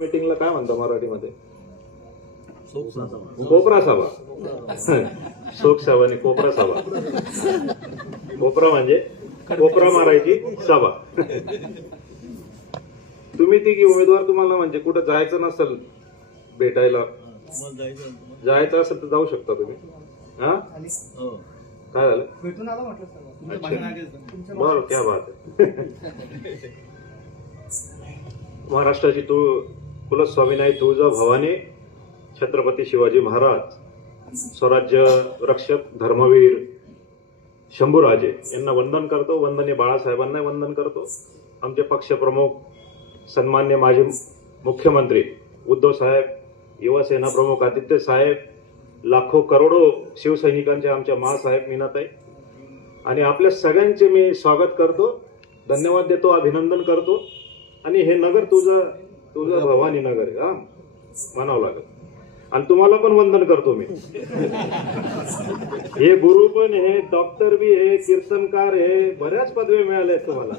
मीटिंगला काय म्हणतो मराठीमध्ये? कोपरा सभा. शोक सभा आणि कोपरा सभा. कोपरा म्हणजे कोपरा मारायची सभा. तुम्ही ती उमेदवार तुम्हाला म्हणजे कुठं जायचं नसेल भेटायला, जायचं असेल तर जाऊ शकता तुम्ही. हा काय झालं? भेटून आला म्हटलं सर. अच्छा बरं, क्या बात आहे. महाराष्ट्राची कुलस्वामिनी तुळजा भवानी छत्रपती शिवाजी महाराज स्वराज्य रक्षक धर्मवीर शंभूराजे यांना वंदन करतो. वंदनीय बाळासाहेबांना वंदन करतो. आमचे पक्षप्रमुख सन्मान्य माजी मुख्यमंत्री उद्धव साहेब, युवासेना प्रमुख आदित्य साहेब, लाखो करोडो शिवसैनिकांचे आमच्या मासाहेब मीनाताई आणि आपल्या सगळ्यांचे मी स्वागत करतो, धन्यवाद देतो, अभिनंदन करतो. आणि हे नगर तुझं भवानी नगर आहे, हा म्हणावं लागेल. आणि तुम्हाला पण वंदन करतो मी. हे गुरु पण हे डॉक्टर बी हे कीर्तनकार हे बऱ्याच पदवी मिळाल्या तुम्हाला.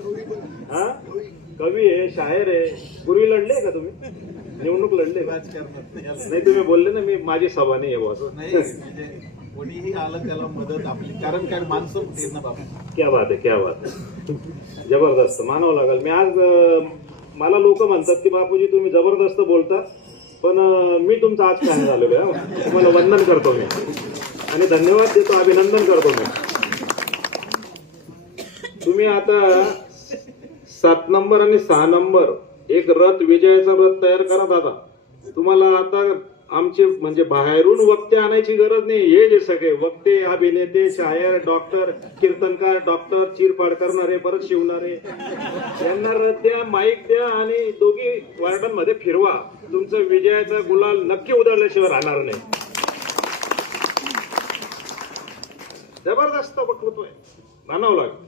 हा कवी आहे, शायर आहे. पूर्वी लढले का तुम्ही? निवडणूक लढले? नाही तुम्ही बोलले ना मी माझी सभा नाही आहे असं. कोणीही आलं त्याला मदत आपली, कारण काय माणसं होते ना बाबा. क्या बात आहे, क्या बात आहे. जबरदस्त मानावं लागेल. मी आज मला लोक म्हणतात की बापूजी तुम्ही जबरदस्त बोलता, पण मी तुमचा आज फॅन झालेलो आहे. तुम्हाला वंदन करतो मी आणि धन्यवाद देतो, अभिनंदन करतो मी. तुम्ही आता 7 नंबर आणि 6 नंबर एक रथ, विजयाचा रथ तयार करा दादा. तुम्हाला आता आमचे म्हणजे बाहेरून वक्ते आणायची गरज नाही. हे जे सगळे वक्ते, अभिनेते, शायर, डॉक्टर, कीर्तनकार, डॉक्टर, चिरफाड करणारे, परत शिवणारे, यांना रथ द्या, माईक द्या आणि दोघी वार्डांमध्ये फिरवा. तुमचं विजयाचा गुलाल नक्की उधळल्याशिवाय राहणार नाही. जबरदस्त वक्तृत्व आहे, मानावं लागेल.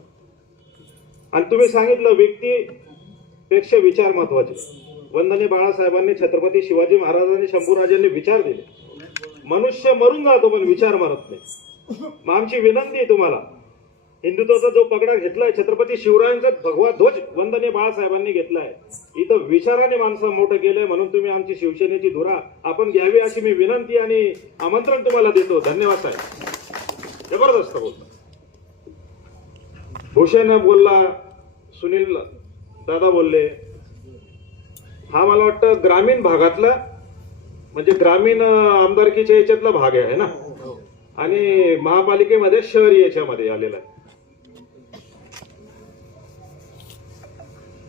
आणि तुम्ही सांगितलं व्यक्तीपेक्षा विचार महत्वाचे. वंदनीय बाळासाहेबांनी छत्रपती शिवाजी महाराजांनी शंभूराजांनी विचार दिले. मनुष्य मरून जातो पण विचार मरत नाही. मग आमची विनंती आहे तुम्हाला, हिंदुत्वाचा जो पगडा घेतलाय छत्रपती शिवरायांचा भगवा ध्वज वंदनीय बाळासाहेबांनी घेतलाय, इथं विचाराने माणसं मोठं केलंय, म्हणून तुम्ही आमची शिवसेनेची धुरा आपण घ्यावी अशी मी विनंती आणि आमंत्रण तुम्हाला देतो. धन्यवाद साहेब, जबरदस्त बोलता. भूषण बोलला, सुनील दादा बोलले. हा मला वाटतं ग्रामीण भागातला म्हणजे ग्रामीण आमदारकीच्या याच्यातला भाग आहे ना, आणि महापालिकेमध्ये शहरी याच्यामध्ये आलेला आहे.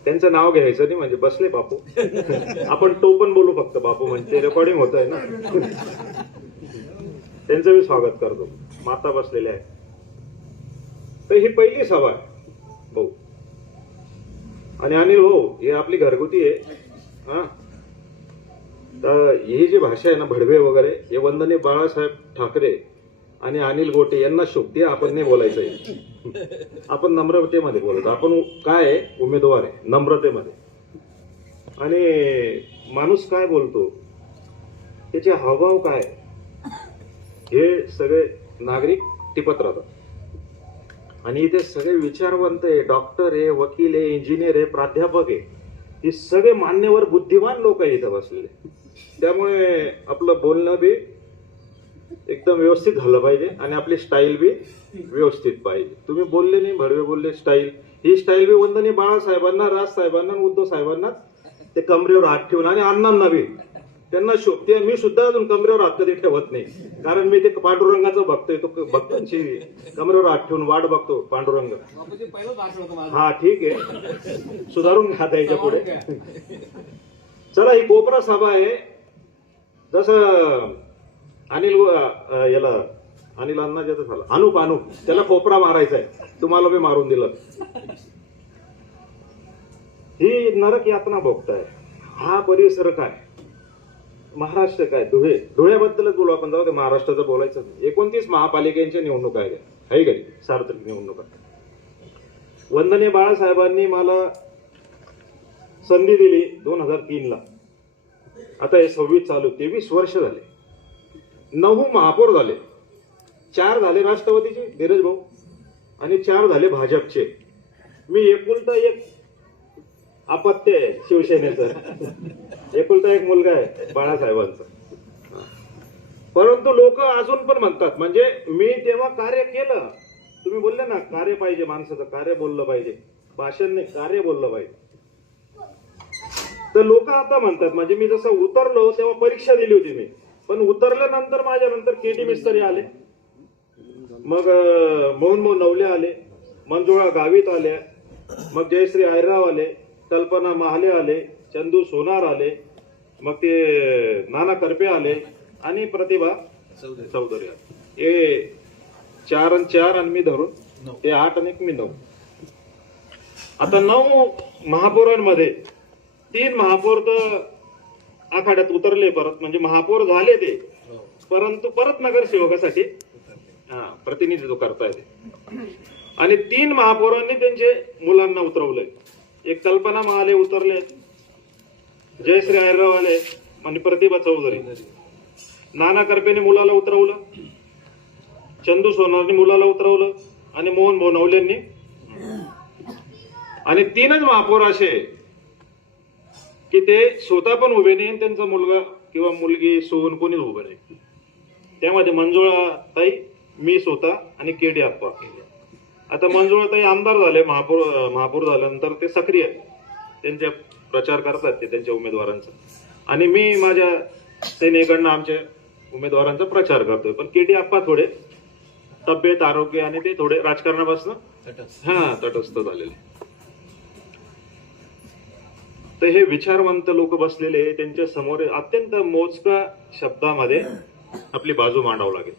त्यांचं नाव घ्यायचं नाही म्हणजे बसले बापू. आपण तो पण बोलू फक्त बापू म्हणजे रेकॉर्डिंग होत आहे ना. त्यांचं मी स्वागत करतो. माता बसलेल्या आहे. तर ही पहिली सभा आहे भाऊ. आणि अनिल भाऊ हे आपली घरगुती आहे. हा तर ही जी भाषा आहे ना, भडवे वगैरे, हे वंदनीय बाळासाहेब ठाकरे आणि अनिल गोटे यांना शोभते. आपण नाही बोलायचं, आपण नम्रतेमध्ये बोलायचं. आपण काय आहे, उमेदवार आहे नम्रतेमध्ये. आणि माणूस काय बोलतो, त्याचे हावभाव काय, हे सगळे नागरिक टिपत राहतात. आणि इथे सगळे विचारवंत आहे, डॉक्टर आहे, वकील आहे, इंजिनियर आहे, प्राध्यापक आहे, हे सगळे मान्यवर बुद्धिमान लोक आहे इथं बसलेले. त्यामुळे आपलं बोलणं बी एकदम व्यवस्थित झालं पाहिजे आणि आपली स्टाईल बी व्यवस्थित पाहिजे. तुम्ही बोलले नाही, भडवे बोलले, स्टाईल ही स्टाईल बी वंदनीय बाळासाहेबांना, राजसाहेबांना, उद्धव साहेबांना ते कमरेवर हात ठेवून आणि अण्णांना बी त्यांना शोभते. मी सुद्धा अजून कमरेवर हात कधी ठेवत नाही, कारण मी ते पांडुरंगाचं बघतोय. तो भक्तांची कमरेवर हात ठेवून वाट बघतो पांडुरंग. हा ठीक आहे, सुधारून घ्या याच्या पुढे. चला, ही कोपरा सभा आहे. जसं अनिल अण्णा ज्याचं झालं, अनुप त्याला कोपरा मारायचा आहे, तुम्हाला बी मारून दिलं. ही नरक यातना भोगताय. हा परिसर काय, महाराष्ट्र काय, धुळ्याबद्दलच बोलू आपण, जाऊ दे महाराष्ट्राचं बोलायचं. 29 महापालिकेच्या निवडणुका आहे घरी, सार्वत्रिक निवडणुका. वंदनीय बाळासाहेबांनी मला संधी दिली 2003ला. आता हे 26 चालू, 23 वर्ष झाले. 9 महापौर झाले, 4 झाले राष्ट्रवादीचे धीरज भाऊ आणि 4 झाले भाजपचे. मी एकुलता एक अपत्य आहे शिवसेनेचं. एकुलता एक मुलगा आहे बाळासाहेबांचा. परंतु लोक अजून पण म्हणतात, म्हणजे मी तेव्हा कार्य केलं. तुम्ही बोलले ना कार्य पाहिजे, माणसाचं कार्य बोललं पाहिजे, भाषण नाही कार्य बोललं पाहिजे. तर लोक आता म्हणतात, म्हणजे मी जसं उतरलो तेव्हा परीक्षा दिली होती मी, पण उतरल्यानंतर माझ्या नंतर केटी मिस्त्री आले, मग मोहन नवले आले, मंजुळा गावित आल्या, मग जयश्री आयराव आले, कल्पना महाले आले, चंदू सोनार आले, मग ते नाना करपे आले आणि प्रतिभा चौधरी आले. हे 4 आणि 4 आणि मी धरून ते 8 आणि मी 9. आता 9 महापौरांमध्ये 3 महापौर तर आखाड्यात उतरले परत, म्हणजे महापौर झाले ते, परंतु परत नगरसेवकासाठी प्रतिनिधित्व करता येते. आणि 3 महापौरांनी त्यांचे मुलांना उतरवलंय. एक कल्पना महाले उतरले, जयश्री आयराव आले आणि प्रतिभा चौधरी. नाना करपेने मुलाला उतरवलं, चंदू सोनारने मुलाला उतरवलं आणि मोहन बोनवलेंनी. आणि 3च महापौर असे की ते स्वतः पण उभे नाही, त्यांचा मुलगा किंवा मुलगी सून कोणीच उभे नाही. त्यामध्ये मंजुळा ताई, मी स्वतः आणि केडी आप्पा. आता मंजुळा ताई आमदार झाले, महापौर झाल्यानंतर ते सक्रिय त्यांचे प्रचार करतात ते त्यांच्या उमेदवारांचा, आणि मी माझ्या सेनेकडनं आमच्या उमेदवारांचा प्रचार करतोय. पण केडी आप्पा थोडे तब्येत आरोग्य आणि ते थोडे राजकारणापासून तटस्थ झालेले. तर हे विचारवंत लोक बसलेले, त्यांच्या समोर अत्यंत मोजका शब्दामध्ये आपली बाजू मांडावं लागेल.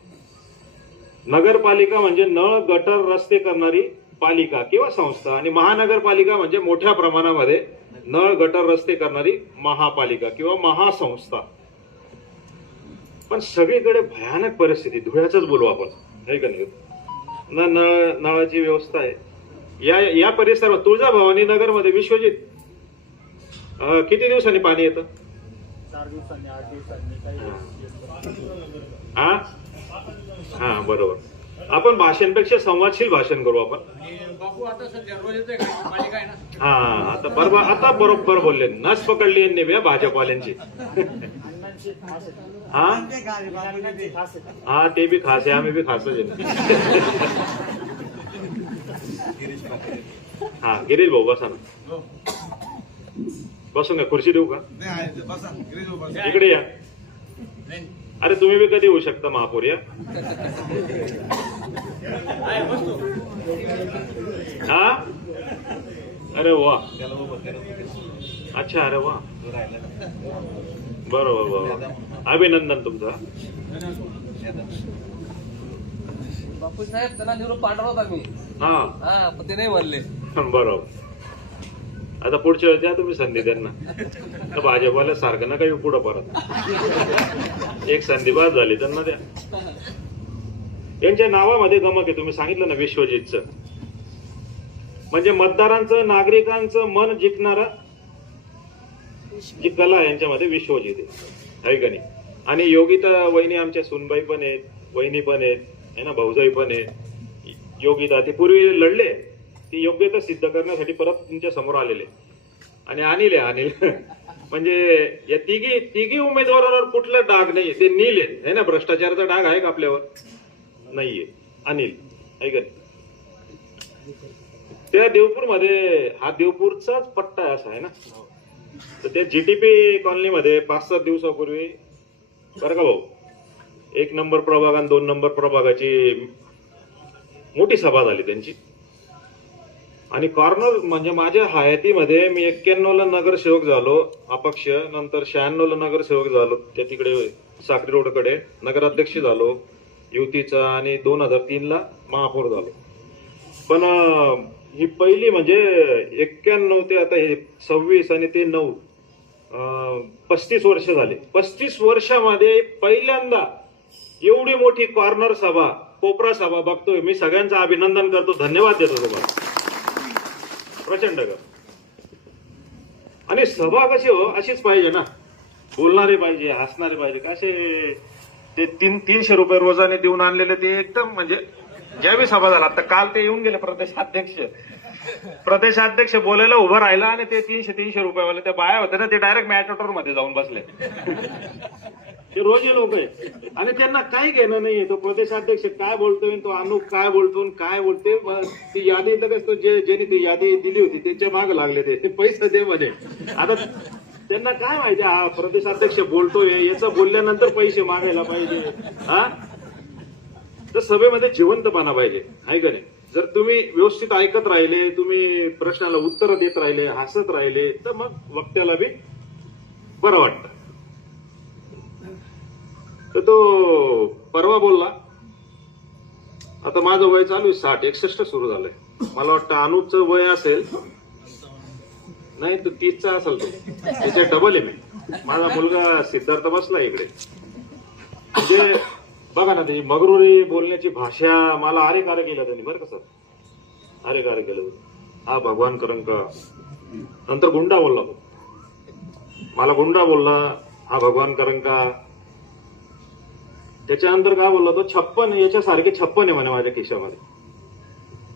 नगरपालिका म्हणजे नळ गटर रस्ते करणारी पालिका किंवा संस्था, आणि महानगरपालिका म्हणजे मोठ्या प्रमाणामध्ये नळ गटर रस्ते करणारी महापालिका किंवा महासंस्था. पण सगळीकडे भयानक परिस्थिती, धुळ्याच बोलू आपण, आहे का नाही? नळाची व्यवस्था आहे या परिसरात. तुळजाभवानी नगर मध्ये विश्वजित किती दिवसांनी पाणी येतं? 4 दिवसांनी, 8 दिवसांनी. हा बरोबर. आपण भाषणापेक्षा संवादशील भाषण करू आपण. बापू आता सध्या रोज येतोय का? पालिका आहे ना. आता बरोबर बोलले. नस पकडली यांनी बे भाजपवाल्यांची. हा ते बी खास आहे, आम्ही बी खासच आहे. हा गिरीश भाऊ बसा ना. बसून का? खुर्ची देऊ का? इकडे या. अरे तुम्ही बी कधी होऊ शकता महापौर या. हा अरे वा, अच्छा, अरे वा, बरोबर, अभिनंदन तुमचं. बापू साहेब त्यांना निरोप पाठवला होता मी. हा पण ते नाही म्हणले. बरोबर. आता पुढच्या वेळेस द्या तुम्ही संधी त्यांना. तर भाजपवाल्या सारखं ना काही पुढं परत एक संधी बाद झाली त्यांना द्या. यांच्या नावामध्ये गमक आहे. तुम्ही सांगितलं ना विश्वजितचं, म्हणजे मतदारांचं नागरिकांचं मन जिंकणारा जी कला यांच्यामध्ये विश्वजित आहे का नाही? आणि योगिता वहिनी आमच्या सुनबाई पण आहेत, वहिनी पण आहेत, है ना, भाऊजाई पण आहेत. योगिता ते पूर्वी लढले, ती योग्यता सिद्ध करण्यासाठी परत तुमच्या समोर आलेले आणि अनिल म्हणजे या तिघी उमेदवारांवर कुठला डाग नाहीये, ते नील आहेत, है ना. भ्रष्टाचाराचा डाग आहे का आपल्यावर? नाहीये. अनिल आहे का नाही? त्या देवपूरमध्ये, हा देवपूरचाच पट्टा असा आहे ना. तर त्या जीटीपी कॉलनीमध्ये 5-7 दिवसापूर्वी बरं का भाऊ, 1 नंबर प्रभाग आणि 2 नंबर प्रभागाची मोठी सभा झाली त्यांची. आणि कॉर्नर म्हणजे माझ्या हयातीमध्ये मी 91ला नगरसेवक झालो अपक्ष, नंतर 96ला नगरसेवक झालो त्या तिकडे साक्री रोडकडे, नगराध्यक्ष झालो युतीचा, आणि 2003ला महापौर झालो. पण ही पहिली म्हणजे 91 ते आता हे 26 आणि ते 9 35 वर्ष झाले. 35 वर्षामध्ये पहिल्यांदा एवढी मोठी कॉर्नर सभा, कोपरा सभा बघतोय मी. सगळ्यांचं अभिनंदन करतो, धन्यवाद देतो तुम्हाला, प्रचंड कर. आणि सभा कशी हो, अशीच पाहिजे ना, बोलणारे पाहिजे, हसणारे पाहिजे. कसे ते 300 रुपये रोजाने देऊन आणलेले ते एकदम, म्हणजे ज्यावेळी सभा झाला, आता काल ते येऊन गेले प्रदेश अध्यक्ष, प्रदेशाध्यक्ष बोलायला उभं राहिला आणि ते 300 रुपयावाले त्या बाया होत्या ना, ते डायरेक्ट मॅटोटर मध्ये जाऊन बसले. ते रोज लोक आहे आणि त्यांना काही घेणं नाहीये तो प्रदेशाध्यक्ष काय बोलतोय, तो अनुप काय बोलतो, काय बोलते. ती यादी लगेच तो ज्यांनी ती यादी दिली होती त्याच्या मागे लागले ते पैसे दे मध्ये. आता त्यांना काय माहिती हा प्रदेशाध्यक्ष बोलतोय, याचं बोलल्यानंतर पैसे मागायला पाहिजे. हा, तर सभेमध्ये जिवंतपणा पाहिजे, आहे का नाही. जर तुम्ही व्यवस्थित ऐकत राहिले, तुम्ही प्रश्नाला उत्तर देत राहिले, हसत राहिले, तर मग वक्त्याला बी बरं वाटतं. तर तो परवा बोलला, आता माझं वय चालू आहे 60-61 सुरू झालंय. मला वाटतं अनुपचं वय असेल नाही तर 30चा असेल तो, त्याच्या डबल आहे मी. माझा मुलगा सिद्धार्थ बसला इकडे. म्हणजे बघा ना त्याची मगरुरी बोलण्याची भाषा, मला आरे कार्य केलं त्यांनी बरं का सर, आरे कार्य केलं. हा भगवान करंग का, नंतर गुंडा बोलला तो, मला गुंडा बोलला, हा भगवान करंग का. त्याच्यानंतर काय बोलला तो, 56 याच्यासारखे 56 आहे म्हणे माझ्या खिशामध्ये.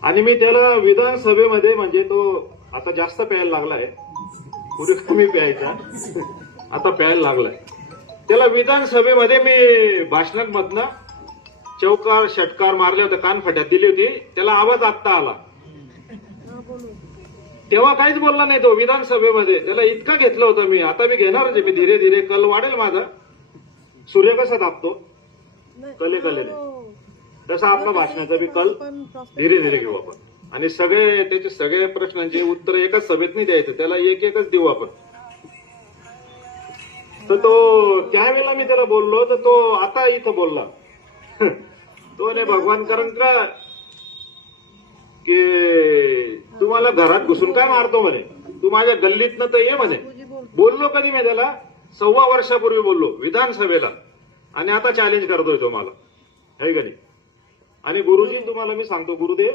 आणि मी त्याला विधानसभेमध्ये, म्हणजे तो आता जास्त प्यायला लागलाय, पूर्वी कमी प्यायचा, आता प्यायला लागलाय. त्याला विधानसभेमध्ये मी भाषणांमधनं चौकार षटकार मारले होते, कानफट्यात दिली होती, त्याला आवाज आत्ता आला. तेव्हा काहीच बोलला नाही तो विधानसभेमध्ये. त्याला इतकं घेतलं होतं मी, आता मी घेणारच आहे. मी धीरे धीरे कल वाढेल माझा. सूर्य कसा तापतो कलेने, तसा आपला भाषणाचा बी कल धीरे धीरे घेऊ आपण. आणि त्याचे सगळे प्रश्नांचे उत्तर एकाच सभेत नाही द्यायचं, त्याला एक एकच देऊ आपण. तर तो त्यावेळेला मी त्याला बोललो, तर तो आता इथं बोलला. तो ने भगवान कारण का की तुम्हाला घरात घुसून काय मारतो म्हणे, तू माझ्या गल्लीतनं तर ये म्हणे. बोललो कधी मी त्याला, 1.25 वर्षापूर्वी बोललो विधानसभेला, आणि आता चॅलेंज करतोय तो मला, आहे का नाही. आणि गुरुजी तुम्हाला मी सांगतो, गुरुदेव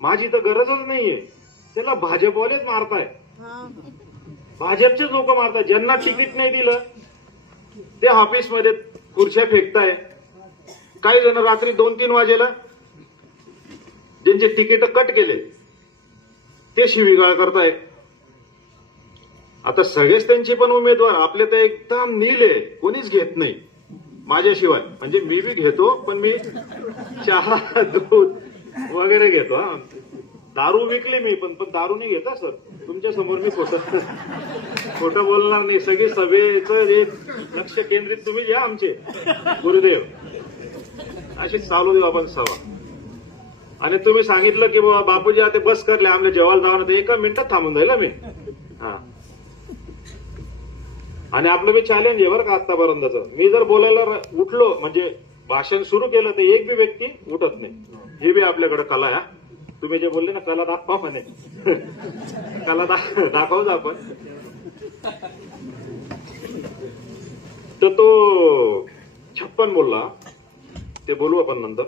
माझी तर गरजच नाहीये, त्याला भाजपवालेच मारताय, भाजपचेच लोक मारताय. ज्यांना तिकीट नाही दिलं ते ऑफिसमध्ये खुर्च्या फेकताय. काही जण रात्री 2-3 वाजेला ज्यांचे तिकीट कट केले ते शिवीगाळ करताय. आता सगळेच त्यांचे पण उमेदवार आपले तर एकदम नील आहे, कोणीच घेत नाही माझ्याशिवाय. म्हणजे मी बी घेतो, पण मी चहा दूध वगैरे घेतो. हा, दारू विकली मी, पण दारू नाही घेता सर. तुमच्या समोर मी खोटं बोलणार नाही. सगळी सभेचं लक्ष केंद्रित तुम्ही घ्या आमचे गुरुदेव. अशी चालू देऊ आपण सभा. आणि तुम्ही सांगितलं की बाबा बापूजी आता बस करले, आमच्या जेवायला जावं तर 1 मिनिटात थांबून जाईल मी. हा, आणि आपलं मी चॅलेंज आहे बरं का आतापर्यंतच. मी जर बोलायला उठलो, म्हणजे भाषण सुरू केलं, तर एक बी व्यक्ती उठत नाही. हे बी आपल्याकडे कला आहे. तुम्ही जे बोलले ना, कला दाखवा म्हणे, कला दाखवू आपण. तर तो 56 बोलला, ते बोलू आपण नंतर.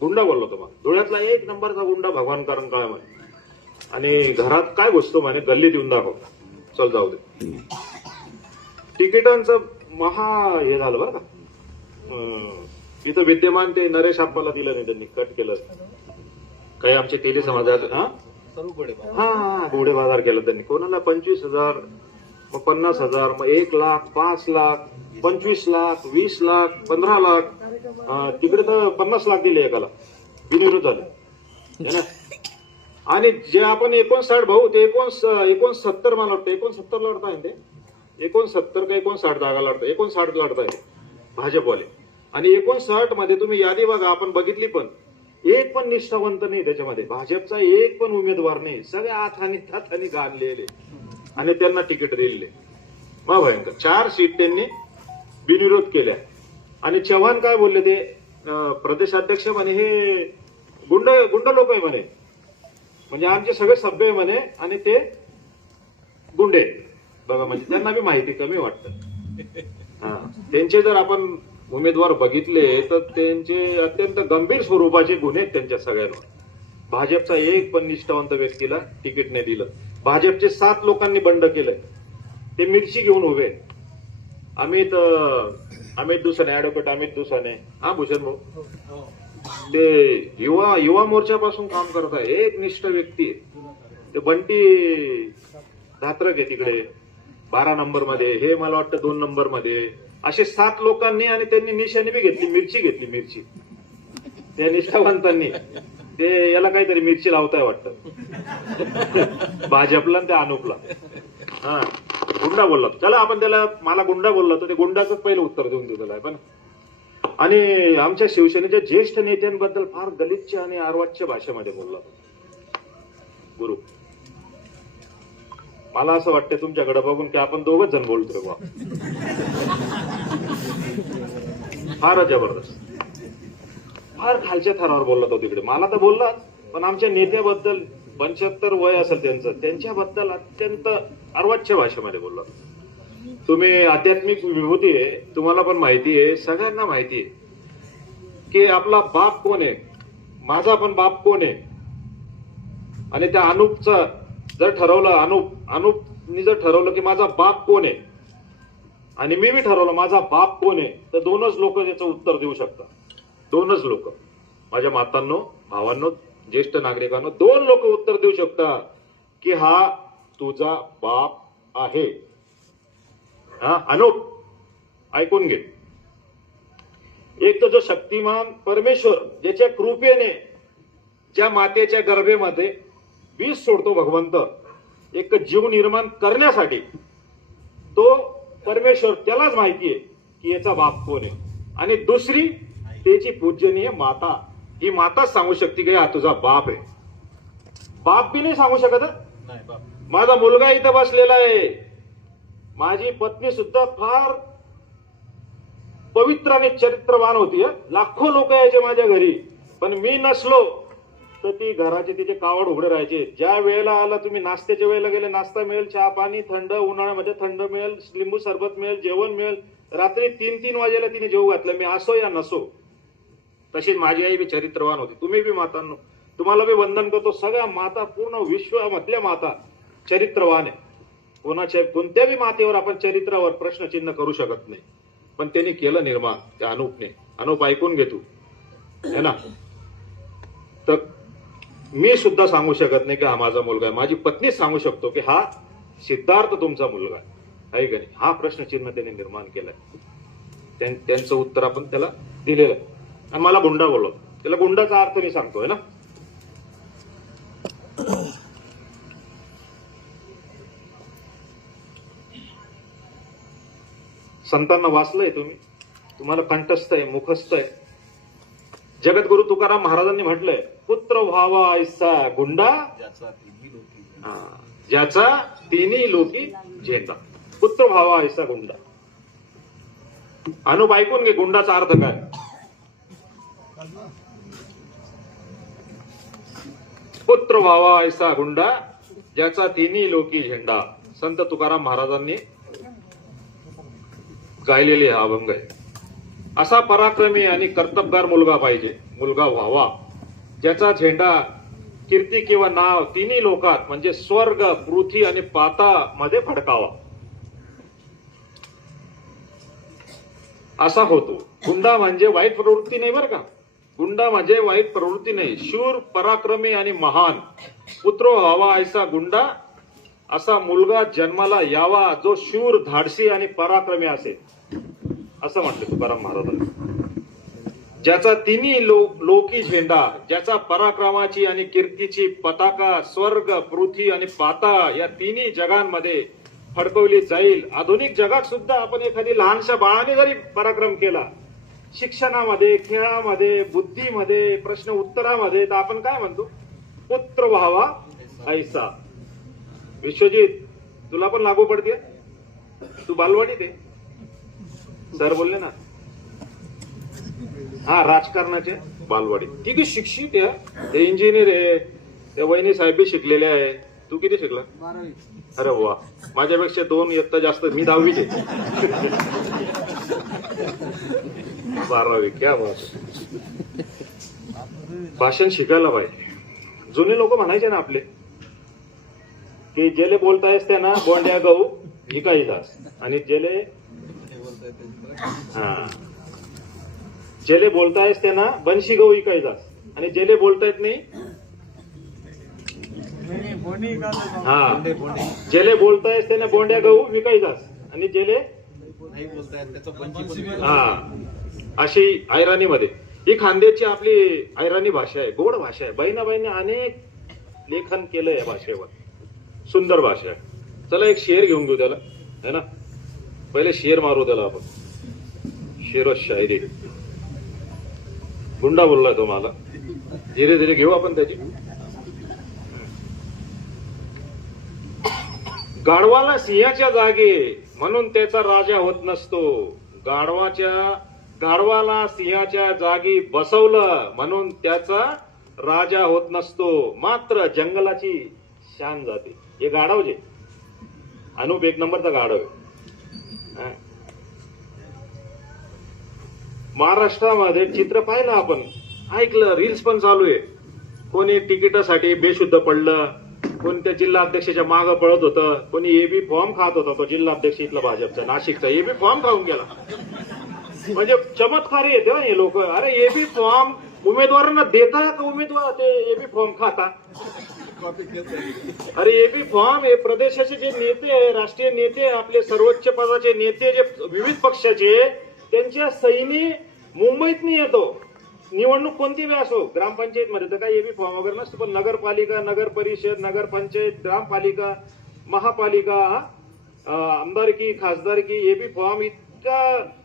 गुंडा बोलला तुम्हाला, धुळ्यातला 1 नंबरचा गुंडा भगवान कारण काय म्हणे. आणि घरात काय घुसतो म्हणे, गल्लीत येऊन दाखव. चल जाऊ दे. तिकिटांचं महा हे झालं बरं का. इथं विद्यमान ते नरेश आप्पाला दिलं नाही, त्यांनी कट केलं. काही आमचे तेली समाजात घोडे बाजार केला त्यांनी. कोणाला 25,000, मग 50,000, मग 1 लाख, 5 लाख, 25 लाख, 20 लाख, 15 लाख. तिकडे तर 50 लाख दिले एकाला, बिनविरोध झालं. आणि जे आपण 59 भाऊ, ते 69 मला वाटतं, 69 लढताय ते, 69 का 59 जागा लढताय, 59 लढताय भाजपवाले. आणि 59 मध्ये तुम्ही यादी बघा, आपण बघितली, पण एक पण निष्ठावंत नाही त्याच्यामध्ये. भाजपचा एक पण उमेदवार नाही, सगळे हाताने गाणलेले आणि त्यांना तिकीट दिलेले. भयंकर 4 सीट त्यांनी बिनविरोध केल्या. आणि चव्हाण काय बोलले, ते प्रदेशाध्यक्ष म्हणे हे गुंड लोक आहे म्हणे, म्हणजे आमचे सगळे सभ्य आहे म्हणे, आणि ते गुंडे. बघा, म्हणजे त्यांना बी माहिती कमी वाटतं. हा, त्यांचे जर आपण उमेदवार बघितले तर त्यांचे अत्यंत गंभीर स्वरूपाचे गुन्हे आहेत त्यांच्या सगळ्यांवर. भाजपचा एक पण निष्ठावंत व्यक्तीला तिकीट नाही दिलं. भाजपचे 7 लोकांनी बंड केलंय, ते मिरची घेऊन उभे. अमित दुसाने, ऍडव्होकेट अमित दुसाने. हा भूषण भाऊ, ते युवा मोर्चापासून काम करत आहे, एक निष्ठ व्यक्ती आहे. ते बंटी धात्रक आहे तिकडे 12 नंबर मध्ये, हे मला वाटतं 2 नंबर मध्ये. असे 7 लोकांनी आणि त्यांनी निशाणी बी घेतली, मिरची त्या निष्ठावंतांनी. ते याला काहीतरी मिरची लावताय वाटतं भाजपला आणि त्या अनुपला. हा, गुंडा बोलला. चला आपण त्याला, मला गुंडा बोलला तर ते गुंडाचं पहिलं उत्तर देऊन दिलेलं आहे. पण आणि आमच्या शिवसेनेच्या ज्येष्ठ नेत्यांबद्दल फार गलिच्छ आणि अर्वाच्य भाषेमध्ये बोलला गुरु. मला असं वाटतं तुमच्याकडे बघून की आपण दोघच जण बोलतोय बा. फारच जबरदस्त, फार खालच्या थरावर बोलला तो तिकडे. मला तर बोललाच, पण आमच्या नेत्याबद्दल 75 वय असेल त्यांचं, त्यांच्याबद्दल अत्यंत अर्वाच्य भाषेमध्ये बोलला. तुम्ही आध्यात्मिक विभूती आहे, तुम्हाला पण माहिती आहे, सगळ्यांना माहिती आहे की आपला बाप कोण आहे, माझा पण बाप कोण आहे. आणि त्या अनुपचं जर ठरवलं, अनुपनी जर ठरवलं की माझा बाप कोण आहे आणि मी बी ठरवलं माझा बाप कोण आहे, तर 2च लोक याचं उत्तर देऊ शकतात. 2च लोक, माझ्या मातांनो, भावांनो, ज्येष्ठ नागरिकांनो, 2 लोक उत्तर देऊ शकतात की हा तुझा बाप आहे. हा अनुप, ऐकून घे. एक तर जो शक्तिमान परमेश्वर, ज्याच्या कृपेने ज्या मातेच्या गर्भेमध्ये बीज सोडतो भगवंत एक जीव निर्माण करण्यासाठी, तो परमेश्वर, त्यालाच माहिती आहे की याचा बाप कोण आहे. आणि दुसरी त्याची पूजनीय माता, ही माताच सांगू शकते की हा तुझा बाप आहे. बाप बी नाही सांगू शकत. माझा मुलगा इथं बसलेला आहे, माझी पत्नी सुद्धा फार पवित्र आणि चरित्रवान होती. लाखो लोक यायचे माझ्या घरी, पण मी नसलो तर ती घराचे तिचे कावड उघडे राहायचे. ज्या वेळेला आला तुम्ही, नाश्त्याच्या वेळेला गेले, नाश्ता मिळेल, चहा पाणी थंड, उन्हाळ्यामध्ये थंड मिळेल, लिंबू सरबत मिळेल, जेवण मिळेल. रात्री 3-3 वाजेला तिने जेवू घातलं, मी असो या नसो. तशीच माझी आई बी चरित्रवान होती. तुम्ही बी मातांनो, तुम्हाला बी वंदन करतो. सगळ्या माता, पूर्ण विश्वामधल्या माता चरित्रवान आहे. कोणत्या बी मातेवर आपण चरित्रावर प्रश्नचिन्ह करू शकत नाही, पण त्यांनी केलं निर्माण त्या अनुपने. अनुप, ऐकून घे तू, है ना. तर मी सुद्धा सांगू शकत नाही की हा माझा मुलगा आहे. माझी पत्नीच सांगू शकतो की हा सिद्धार्थ तुमचा मुलगा आहे का नाही. हा प्रश्नचिन्ह त्यांनी निर्माण केलाय. त्यांचं उत्तर आपण त्याला दिलेलं आहे. आणि मला गुंडा बोलव, त्याला गुंडाचा अर्थ मी सांगतोय ना. संतांना वाचलंय तुम्ही, तुम्हाला कंठस्थ आहे, मुखस्थ आहे. जगद्गुरु तुकाराम महाराजांनी म्हटलंय, पुत्र व्हावा ऐसा गुंडा ज्याचा तिन्ही लोकी झेंडा. पुत्र व्हावा ऐसा गुंडा. अनुप, ऐकून घे गुंडाचा अर्थ काय. पुत्र व्हावा ऐसा गुंडा ज्याचा तिन्ही लोकी झेंडा. संत तुकाराम महाराजांनी गायलेले हा अभंग आहे. असा पराक्रमी आणि कर्तबगार मुलगा पाहिजे, मुलगा व्हावा ज्याचा झेंडा, कीर्ती किंवा नाव तिन्ही लोकात म्हणजे स्वर्ग, पृथ्वी आणि पाताळमध्ये फडकावा, असा होतो. गुंडा म्हणजे वाईट प्रवृत्ती नाही बरं का. गुंडा म्हणजे वाईट प्रवृत्ती नाही, शूर, पराक्रमी आणि महान. पुत्र व्हावा ऐसा गुंडा, असा मुलगा जन्माला यावा जो शूर, धाडसी आणि पराक्रमी असेल, असं म्हटलं तुकाराम महाराजांनी. ज्याचा तिन्ही लोकी झेंडा, ज्याचा पराक्रमाची आणि कीर्तीची पताका स्वर्ग, पृथ्वी आणि पाताळ या तिन्ही जगांमध्ये फडकवली जाईल. आधुनिक जगात सुद्धा आपण एखादी लहानशा बाळाने जरी पराक्रम केला, शिक्षणामध्ये, खेळामध्ये, बुद्धीमध्ये, प्रश्न उत्तरामध्ये, तर आपण काय म्हणतो, पुत्र व्हावा ऐसा. विश्वजित, तुला पण लागू पडते, तू बालवाडी दे. सर बोलले ना, हा राजकारणाचे बालवाडी. किती शिक्षित आहे, ते इंजिनियर आहे, त्या वहिनी साहेब शिकलेले आहे. तू किती शिकला? 12वी. अरे वा, माझ्यापेक्षा 2 इयत्ता जास्त. मी 10वीचे. 12वी. क्या बात. भाषण शिकायला पाहिजे. जुने लोक म्हणायचे ना आपले की जेले बोलतायस त्यांना बोंड्या गहू हिकाईदास, आणि जेले जेले बोलतायस त्यांना बनशी गहू इकायचास आणि जेले बोलतायत नाही हा जेले बोलतायस त्यांना बोंड्या गहू विकायचास आणि जेले नाही बोलतायत त्याचं पंची हा अशी ऐराणीमध्ये ही खानदेशची आपली ऐराणी भाषा आहे, गोड भाषा आहे. बहिणाबाईंनी अनेक लेखन केलं या भाषेवर, सुंदर भाषा आहे. चला एक शेर घेऊन घेऊ त्याला, है ना. पहिले शेर मारू त्याला आपण. शेर शायरी गुंडा बोललाय तो मला. धीरे धीरे घेऊ आपण त्याची. गाढवाला सिंहाच्या जागी म्हणून त्याचा राजा होत नसतो. गाढवाला सिंहाच्या जागी बसवलं म्हणून त्याचा राजा होत नसतो. मात्र जंगलाची शान जाते. हे गाढव जे अनुप एक नंबरचा गाढव आहे. महाराष्ट्रामध्ये चित्र पाहिलं आपण, ऐकलं, रील्स पण चालू आहे. कोणी तिकिटासाठी बेशुद्ध पडलं, कोणी त्या जिल्हा अध्यक्षाच्या मागं पळत होतं, कोणी एबी फॉर्म खात होता. तो जिल्हा अध्यक्ष इथला भाजपचा नाशिकचा एबी फॉर्म खाऊन गेला. म्हणजे चमत्कारी येते हे लोक. अरे एबी फॉर्म उमेदवारांना देता का उमेदवार ते एबी फॉर्म खाता? अरे एबी फॉर्म हे प्रदेशाचे जे नेते आहे, राष्ट्रीय नेते, आपले सर्वोच्च पदाचे नेते जे विविध पक्षाचे, त्यांच्या सैनी मुंबईत नाही येतो. निवडणूक कोणती वेळ असो, ग्रामपंचायत मध्ये तर काही एबी फॉर्म वगैरे नसतो, पण नगरपालिका, नगर परिषद, नगरपंचायत, ग्रामपालिका, महापालिका, आमदारकी, खासदारकी, एबी फॉर्म इतका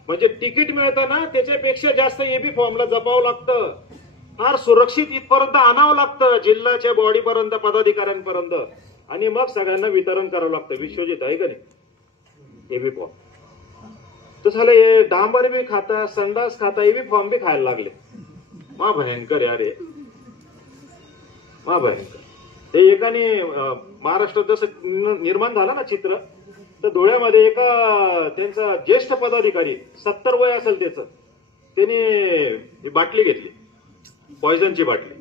म्हणजे तिकीट मिळतं ना, त्याच्यापेक्षा जास्त एबी फॉर्मला जपावं लागतं. फार सुरक्षित इथपर्यंत आणावं लागतं, जिल्ह्याच्या बॉडीपर्यंत, पदाधिकाऱ्यांपर्यंत, आणि मग सगळ्यांना वितरण करावं लागतं. विश्वजित आहे का नाही एबी फॉर्म? तसं हे डांबर बी खाता, संडास खाता, एबी फॉर्म बी खायला लागले. मा भयंकर यार हे, मा भयंकर. हे एकाने महाराष्ट्रात जसं निर्माण झालं ना चित्र, तर धुळ्यामध्ये एका त्यांचा ज्येष्ठ पदाधिकारी, 70 वय असेल त्याचं, त्याने बाटली घेतली, पॉयझनची बाटली.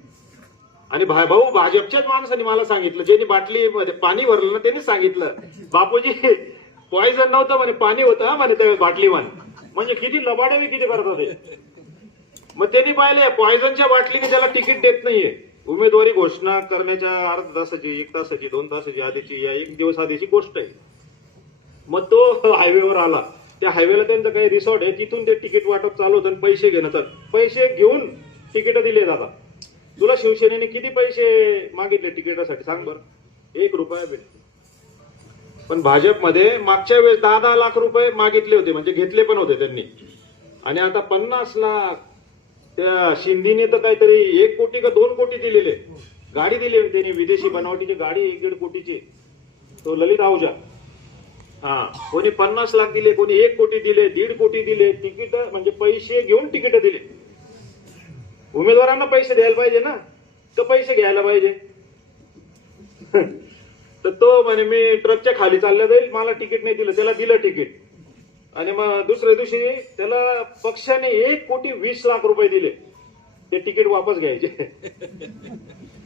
आणि भाऊ भाजपच्याच माणसाने मला सांगितलं, ज्यांनी बाटली मध्ये पाणी भरलं ना, त्यांनी सांगितलं, बापूजी पॉयझन नव्हतं म्हणे, पाणी होतं म्हणे त्या बाटली मान. म्हणजे किती लबाडे किती करत होते. मग त्यांनी पाहिले पॉयझनच्या बाटलीने त्याला तिकीट देत नाहीये. उमेदवारी घोषणा करण्याच्या अर्धा तासाची, 1 तासाची, 2 तासाची आधीची, या 1 दिवस आधीची गोष्ट आहे. मग तो हायवेवर आला. त्या हायवेला त्यांचं काही रिसॉर्ट आहे, तिथून ते तिकीट वाटप चालू होतं आणि पैसे घेणं. तर पैसे घेऊन तिकीट दिले जातात. तुला शिवसेनेने किती पैसे मागितले तिकिटासाठी सांग बरं? 1 रुपया भेट. पण भाजपमध्ये मागच्या वेळेस 10-10 लाख रुपये मागितले होते, म्हणजे घेतले पण होते त्यांनी. आणि आता 50 लाख. त्या शिंदेने तर काहीतरी 1 कोटी का 2 कोटी दिलेले. गाडी दिली त्यांनी, विदेशी बनावटीची गाडी 1-1.5 कोटीची, तो ललित आहूजा. हा, कोणी 50 लाख दिले, कोणी 1 कोटी दिले, 1.5 कोटी दिले. तिकीट म्हणजे पैसे घेऊन तिकीट दिले. उमेदवारांना पैसे द्यायला पाहिजे ना, तर पैसे घ्यायला पाहिजे. तर तो म्हणे मी ट्रकच्या खाली चालला जाईल, मला तिकीट नाही दिलं. त्याला दिलं तिकीट. आणि मग दुसऱ्या दिवशी त्याला पक्षाने 1,20,00,000 रुपये दिले ते तिकीट वापस घ्यायचे.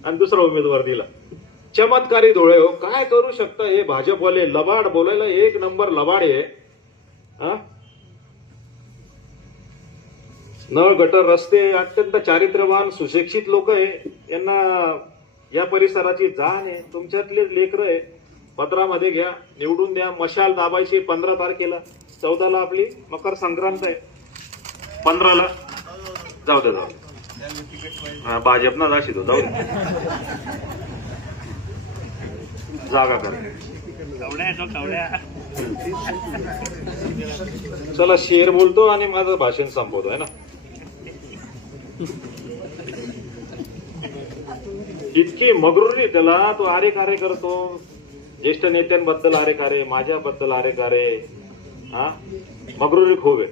आणि दुसरा उमेदवार दिला. चमत्कारी धुळे हो. काय करू शकता हे भाजपवाले. लबाड बोलायला 1 नंबर लबाड आहे. नळ, गटर, रस्ते, अत्यंत चारित्र्यवान सुशिक्षित लोक आहे. यांना या परिसराची जाण आहे. तुमच्यातले लेकरं आहे. पत्रामध्ये घ्या, निवडून द्या. मशाल दाबायची 15 तारखेला. 14ला आपली मकर संक्रांत आहे. 15ला जाऊ दे, जाऊ दे. भाजपना जाशी तो जाऊ दे. जागा कर. चला शेर बोलतो आणि माझं भाषण संपवतो, आहे ना. इतकी मगरुरी त्याला. तो आरे कार्य करतो, ज्येष्ठ नेत्यांबद्दल आरे कार्य, माझ्याबद्दल आरे कार्य. हा, मगरुरी खूप आहे.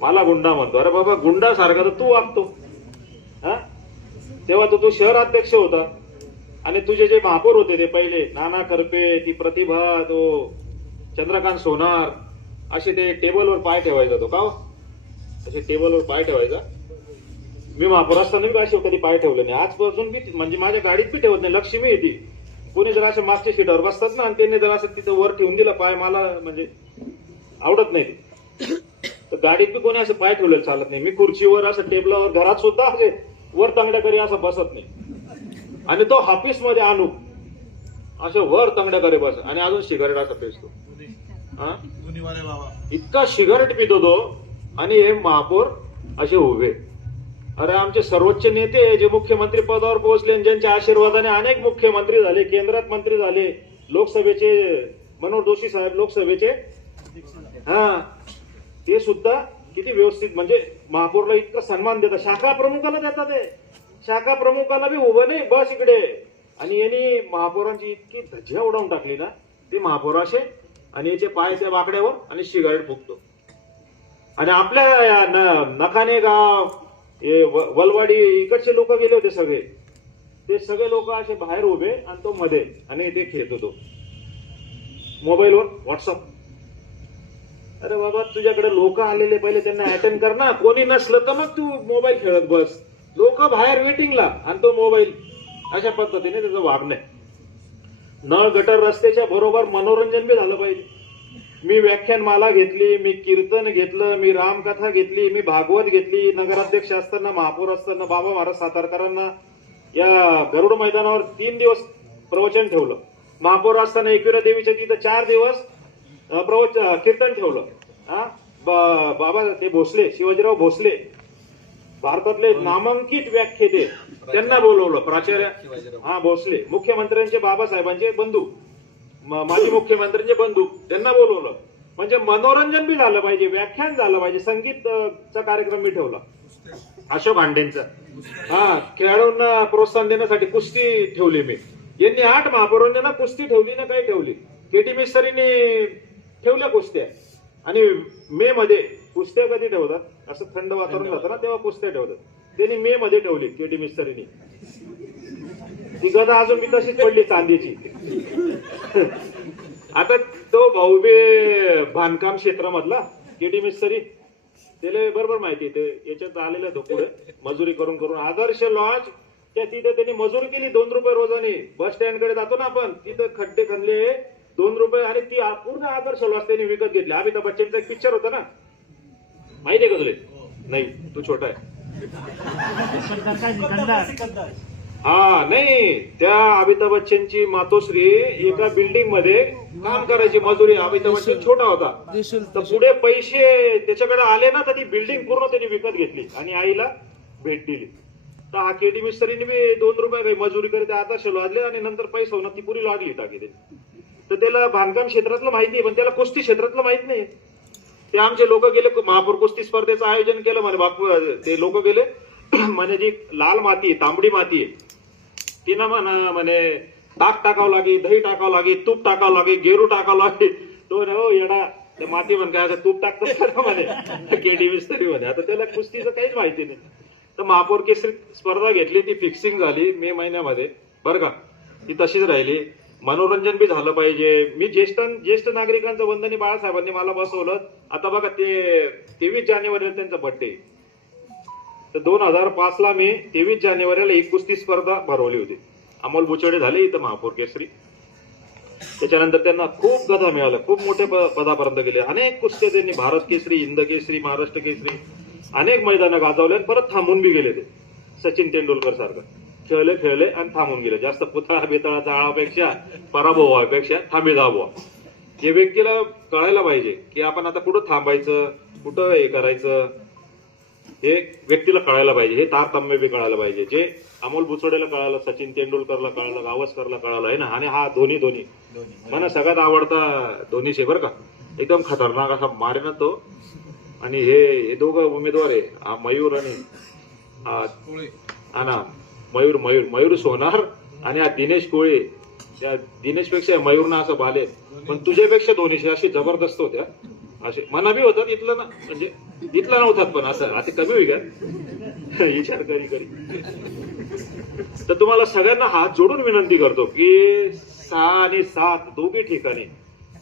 मला गुंडा म्हणतो. अरे बाबा, गुंडा सारखा तर तू वागतो. हा, तेव्हा तो शहराध्यक्ष होता. आणि तुझे जे महापौर होते ते पहिले, नाना करपे, ती प्रतिभा, तो चंद्रकांत सोनार, असे ते टेबलवर पाय ठेवायचा. तो का असे टेबलवर पाय ठेवायचा. मी महापौर असताना मी असे कधी पाय ठेवले नाही. आजपासून मी म्हणजे माझ्या गाडीत बी ठेवत नाही. लक्ष्मी येते. कोणी जर असं मागच्या सीटावर बसतात ना, आणि त्यांनी जर असं तिथं वर ठेवून दिलं पाय, मला म्हणजे आवडत नाही. तर गाडीत बी कोणी असं पाय ठेवलेलं चालत नाही. मी खुर्चीवर असं टेबलावर घरात सुद्धा असे वर तांगड्या करी असं बसत नाही. आणि तो ऑफिस मध्ये आणू असं वर तांगड्या करे बस आणि अजून सिगारेट असं पेचतो. हा गुन्हेवाले बाबा इतका सिगारेट पितो तो. आणि हे महापौर असे उभे. अरे आमचे सर्वोच्च नेते जे मुख्यमंत्री पदावर पोहोचले आणि ज्यांच्या आशीर्वादाने अनेक मुख्यमंत्री झाले, केंद्रात मंत्री झाले, लोकसभेचे मनोहर जोशी साहेब लोकसभेचे, हा ते सुद्धा किती व्यवस्थित म्हणजे महापौरला इतका सन्मान देतात. शाखा प्रमुखाला देतात. ते शाखा प्रमुखाला बी उभं नाही बस इकडे. आणि यांनी महापौरांची इतकी धज्जा उडवून टाकली ना, ते महापौर असे आणि याचे पाय त्या बाकड्यावर आणि सिगारेट फुकतो. आणि आपल्या नखाने गाव हे वलवाडी इकडचे लोक गेले होते सगळे. ते सगळे लोक असे बाहेर उभे आणि तो मध्ये आणि ते खेळत होतो मोबाईलवर व्हॉट्सअप. अरे बाबा तुझ्याकडे लोक आलेले पहिले त्यांना अटेंड कर ना. कोणी नसलं तर मग तू मोबाईल खेळत बस. लोक बाहेर वेटिंगला आणि तो मोबाईल. अशा पद्धतीने त्याचं वागणं. नळ गटर रस्त्याच्या बरोबर मनोरंजन बी झालं पाहिजे. मी व्याख्यानमाला घेतली, मी कीर्तन घेतलं, मी रामकथा घेतली, मी भागवत घेतली. नगराध्यक्ष असताना, महापौर असताना बाबा महाराज सातारकरांना या गरुड मैदानावर 3 दिवस प्रवचन ठेवलं. महापौर असताना एकविरा देवीच्या तिथं 4 दिवस कीर्तन ठेवलं. हा बाबा ते भोसले, शिवाजीराव भोसले, भारतातले नामांकित व्याख्याते, त्यांना बोलवलं. प्राचार्य हा भोसले, मुख्यमंत्र्यांचे बाबासाहेबांचे बंधू, माजी मुख्यमंत्र्यांचे बंधू, त्यांना बोलवलं. म्हणजे मनोरंजन बी झालं पाहिजे, व्याख्यान झालं पाहिजे. संगीतचा कार्यक्रम मी ठेवला अशोक हांडेंचा. हा खेळाडूंना प्रोत्साहन देण्यासाठी कुस्ती ठेवली मी. यांनी 8 महापौरांनी ना कुस्ती ठेवली ना काही ठेवली. केटी मिस्त्रीने ठेवल्या कुस्त्या. आणि मे मध्ये कुस्त्या कधी ठेवतात, असं थंड वातावरण राहतं ना तेव्हा कुस्त्या ठेवतात. त्यांनी मे मध्ये ठेवली केटी मिस्त्रीने. ती गदा अजून मी तशीच पडली चांदीची. आता तो भाऊबे बांधकाम क्षेत्रामधला केटी मिस्त्री, त्याला बरोबर माहिती ते याच्यात आलेला तो पुढे मजुरी करून करून. आदर्श लॉज त्या तिथे त्यांनी मजुरी केली 2 रुपये रोजाने. बस स्टँड कडे जातो ना आपण, तिथं खड्डे खणले 2 रुपये. आणि ती पूर्ण आदर्श लॉज त्यांनी विकत घेतली. अमिताभ बच्चनचा एक पिक्चर होता ना, माहिती आहे का तुला? नाही, तू छोटा आहे. हा नाही, त्या अमिताभ बच्चनची मातोश्री एका बिल्डिंग मध्ये काम करायची मजुरी. अमिताभ बच्चन छोटा होता तर पुढे पैसे त्याच्याकडे आले ना, तर ती बिल्डिंग पूर्ण त्यांनी विकत घेतली आणि आईला भेट दिली. तर हा केटी मिस्त्रीने बी 2 रुपये काही मजुरी करते आदर्श लादले आणि नंतर पैसा होणार ती पुरी लादली टाकी. तर त्याला बांधकाम क्षेत्रातलं माहिती आहे, पण त्याला कुस्ती क्षेत्रातलं माहित नाही. ते आमचे लोक गेले, महापौर कुस्ती स्पर्धेचं आयोजन केलं म्हणे. बापू ते लोक गेले म्हणे जी लाल माती तांबडी माती आहे तिनं म्हणे ताक टाकावं लागे, दही टाकावं लागे, तूप टाकावं लागे, गेरू टाकावं लागे. तो हो येडा ते माती म्हण काय तूप टाकतो म्हणे केडी मिस्त्री म्हणे. आता त्याला कुस्तीचं काहीच माहिती नाही. तर महापौर केसरी स्पर्धा घेतली, ती फिक्सिंग झाली मे महिन्यामध्ये बरं का. ती तशीच राहिली. मनोरंजन बी झालं पाहिजे. मी ज्येष्ठ नागरिकांचं वंदनी बाळासाहेबांनी मला बसवलं. आता बघा ते 23 जानेवारीला त्यांचा बर्थडे. तर 2005ला मी 23 जानेवारीला एक कुस्ती स्पर्धा भरवली होती. अमोल बुचडे झाले इथं महापौर केसरी. त्याच्यानंतर त्यांना खूप गदा मिळाल्या, खूप मोठ्या पदापर्यंत गेले. अनेक कुस्त्या त्यांनी भारत केसरी, हिंद केसरी, महाराष्ट्र केसरी अनेक मैदानं गाजवले. परत थांबून बी गेले. ते सचिन तेंडुलकर सारखं खेळले आणि थांबून गेले. जास्त पुतळा बेतळा जाळापेक्षा पराभव व्हायपेक्षा थांबे जावं. हे व्यक्तीला कळायला पाहिजे की आपण आता कुठं थांबायचं, कुठं हे करायचं, हे व्यक्तीला कळायला पाहिजे. हे तारतम्य बी कळायला पाहिजे. जे अमोल बुचडेला कळालं, सचिन तेंडुलकरला कळालं, गावस्करला कळालं आहे ना. आणि हा धोनी मला सगळ्यात आवडता धोनीचे बरं का. एकदम खतरनाक असा मारे ना तो. आणि हे दोघं उमेदवार आहे, हा मयूर आणि हा ना मयूर सोनार आणि हा दिनेश कोळे. त्या दिनेशपेक्षा मयूरना असं बाले, पण तुझ्यापेक्षा धोनीचे असे जबरदस्त होत्या. असे मना बी होतात इथलं ना, म्हणजे इथला नव्हतात पण असं आता कमी होई का विचार करी. तर तुम्हाला सगळ्यांना हात जोडून विनंती करतो की 6 आणि 7 दोघी ठिकाणी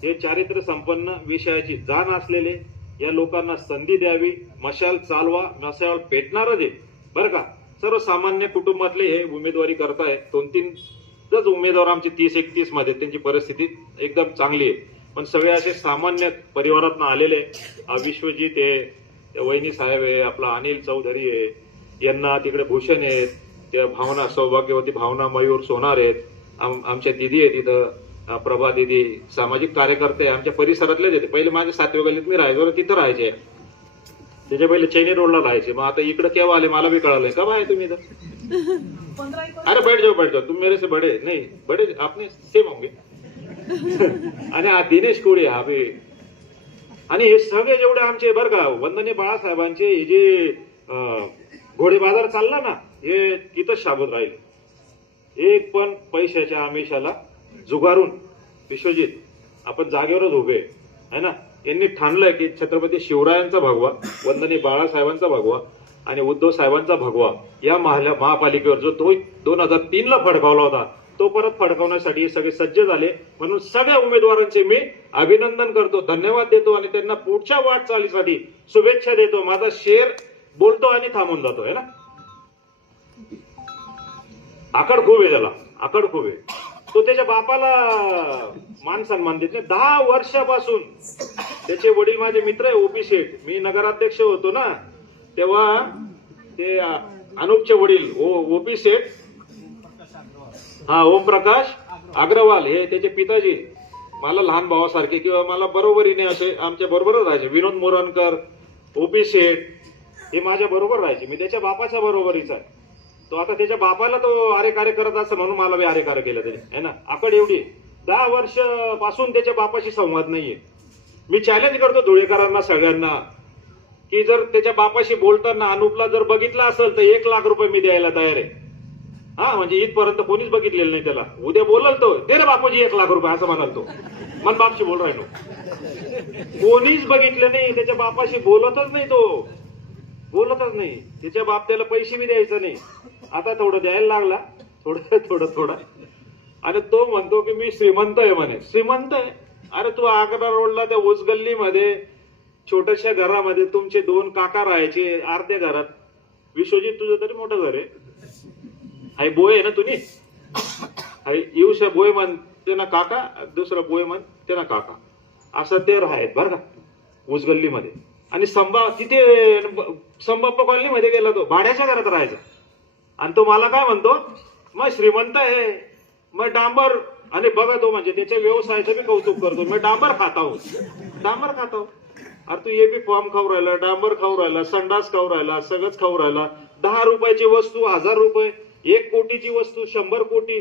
हे चारित्र्य संपन्न विषयाची जाण असलेले या लोकांना संधी द्यावी. मशाल चालवा, मशाल पेटणार आहे बरं का. सर्वसामान्य कुटुंबातले हे उमेदवारी करतायत. 2-3 उमेदवार आमचे 30-31 मध्ये त्यांची परिस्थिती एकदम चांगली आहे. पण सगळे असे सामान्य परिवारातून आलेले. विश्वजित आहे, त्या वहिनी साहेब आहे, आपला अनिल चौधरी आहे, यांना तिकडे भूषण आहेत, त्या भावना सौभाग्यवती भावना मयूर सोनार आहेत, आमच्या दिदी आहे तिथं, प्रभा दिदी, सामाजिक कार्यकर्ते आहे, आमच्या परिसरातलेच येते. पहिले माझ्या 7व्या गल्लीत मी राहायचो, तिथं राहायचे. त्याच्या पहिले चैनी रोडला राहायचे. मग आता इकडे केव्हा आले मला बी कळालंय. कब आए तुम्ही इधर? अरे बैठ जाओ, तुम मेरे से बड़े नहीं, बड़े आपने सेम होंगे. आणि हा दिनेश कोळी हा बी. आणि हे सगळे जेवढे आमचे बरं का वंदनीय बाळासाहेबांचे हे जे घोडे बाजार चालला ना, हे तिथंच शाबूत राहिले. एक पण पैशाच्या आमिषाला जुगारून विश्वजित आपण जागेवरच उभे आहे ना. यांनी ठाणलंय की छत्रपती शिवरायांचा भगवा, वंदनीय बाळासाहेबांचा भगवा आणि उद्धव साहेबांचा भगवा या महापालिकेवर जो तो 2003ला फडकावला होता, तो परत फडकावण्यासाठी हे सगळे सज्ज झाले. म्हणून सगळ्या उमेदवारांचे मी अभिनंदन करतो, धन्यवाद देतो आणि त्यांना पुढच्या वाटचालीसाठी शुभेच्छा देतो. माझा शेर बोलतो आणि थांबून जातो आहे ना. आकड खूप आहे त्याला, आकड खूप आहे. तो त्याच्या बापाला मान सन्मान देत नाही. 10 वर्षापासून त्याचे वडील माझे मित्र आहे ओपी शेठ. मी नगराध्यक्ष होतो ना तेव्हा ते अनुपचे वडील ओपी शेठ, हा ओमप्रकाश अग्रवाल हे त्याचे पिताजी मला लहान भावासारखे किंवा मला बरोबरीने असे आमच्या बरोबरच राहायचे. विनोद मोरणकर, ओपी शेठ हे माझ्या बरोबर राहायचे. मी त्याच्या बापाच्या बरोबरीचा आहे. तो आता त्याच्या बापाला तो आरे कार्य करत असं म्हणून मला बी आरे कार्य केलं त्याने है ना. आकड एवढी 10 वर्ष पासून त्याच्या बापाशी संवाद नाहीये. मी चॅलेंज करतो धुळेकरांना सगळ्यांना की जर त्याच्या बापाशी बोलताना अनुपला जर बघितला असेल तर 1 लाख रुपये मी द्यायला तयार आहे. हा म्हणजे इथपर्यंत कोणीच बघितलेलं नाही त्याला. उद्या बोलल तो दे रे बापूजी 1 लाख रुपये असं म्हणाल तो. मन बापशी बोल राहिलो. कोणीच बघितलं नाही, त्याच्या बापाशी बोलतच नाही, तो बोलतच नाही. त्याच्या बाप त्याला पैसे बी द्यायचं नाही. आता थोडं द्यायला लागला, थोडं आणि तो म्हणतो की मी श्रीमंत आहे म्हणे. श्रीमंत आहे? अरे तू आग्रा रोडला त्या ओसगल्लीमध्ये छोट्याशा घरामध्ये तुमचे 2 काका राहायचे अर्ध्या घरात. विश्वजित तुझं तरी मोठं घर आहे. आई बोय आहे ना तुम्ही, आई येऊशा बोय म्हण ते ना काका, दुसरा बोय म्हण ते ना काका, असं ते राहायत बरं का ओसगल्लीमध्ये. आणि तिथे संबाप्पा कॉलनीमध्ये गेला तो, भाड्याच्या घरात राहायचा. आणि तो मला काय म्हणतो, मग श्रीमंत आहे, मग डांबर. आणि बघा तो म्हणजे त्याच्या व्यवसायाचं बी कौतुक करतो. मी डांबर खातो. अरे तू हे बी फॉर्म खाऊ राहिला, डांबर खाऊ राहिला, संडास खाऊ राहिला, सगळंच खाऊ राहिला. 10 रुपयाची वस्तू 1000 रुपये, 1 कोटीची वस्तू 100 कोटी.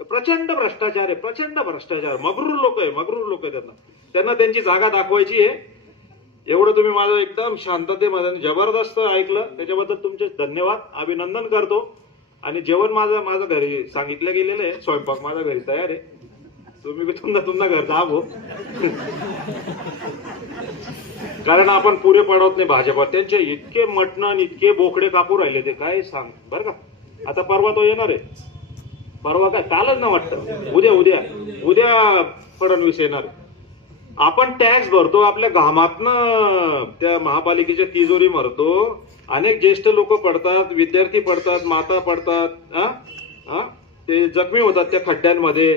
प्रचंड भ्रष्टाचार आहे, प्रचंड भ्रष्टाचार. मगरूर लोक आहे त्यांना त्यांची जागा दाखवायची आहे. एवढं तुम्ही माझं एकदम शांततेमध्ये जबरदस्त ऐकलं, त्याच्याबद्दल तुमचे धन्यवाद, अभिनंदन करतो. आणि जेवण माझं घरी सांगितलं गेलेलं आहे, स्वयंपाक माझ्या घरी तयार आहे. तुम्ही तुमचा घर दाबो. कारण आपण पुरे पडवत नाही भाजपा. त्यांचे इतके मटण इतके बोकडे कापू राहिले ते काय सांग बरं का. आता परवा तो येणार आहे, परवा काय कालच ना वाटतं, उद्या फडणवीस येणार आहे. आपण टॅक्स भरतो, आपल्या घामातनं त्या महापालिकेच्या तिजोरी भरतो. अनेक ज्येष्ठ लोक पडतात, विद्यार्थी पडतात, माता पडतात, ते जखमी होतात त्या खड्ड्यांमध्ये.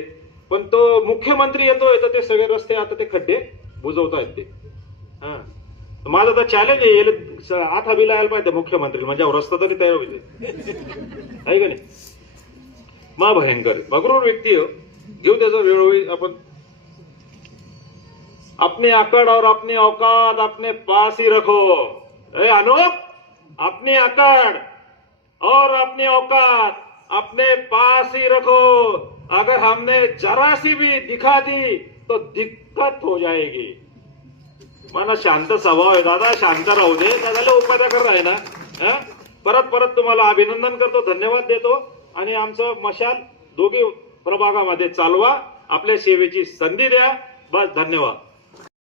पण तो मुख्यमंत्री येतोय तर ते सगळे रस्ते आता ते खड्डे बुजवतायत ते. माझं तर चॅलेंज आहे, आत हबीला यायला पाहिजे मुख्यमंत्री, म्हणजे रस्ता तरी तयार होईल आहे का नाही. मा भयंकर मगरूर व्यक्ती घेऊ त्याचा वेळोवेळी आपण. अपनी अकड़ और अपनी औकात अपने पास ही रखो. अनुप, अपनी अकड़ और अपनी औकात अपने पास ही रखो. अगर हमने जरा सी भी दिखा दी तो दिक्कत हो जाएगी. मला शांत स्वभाव आहे दादा, शांत राहू दे. दादाला उपाध्याकर आहे ना. परत तुम्हाला अभिनंदन करतो, धन्यवाद देतो. आणि आमचं मशाल दोघी प्रभागामध्ये चालवा, आपल्या सेवेची संधी द्या. बस, धन्यवाद.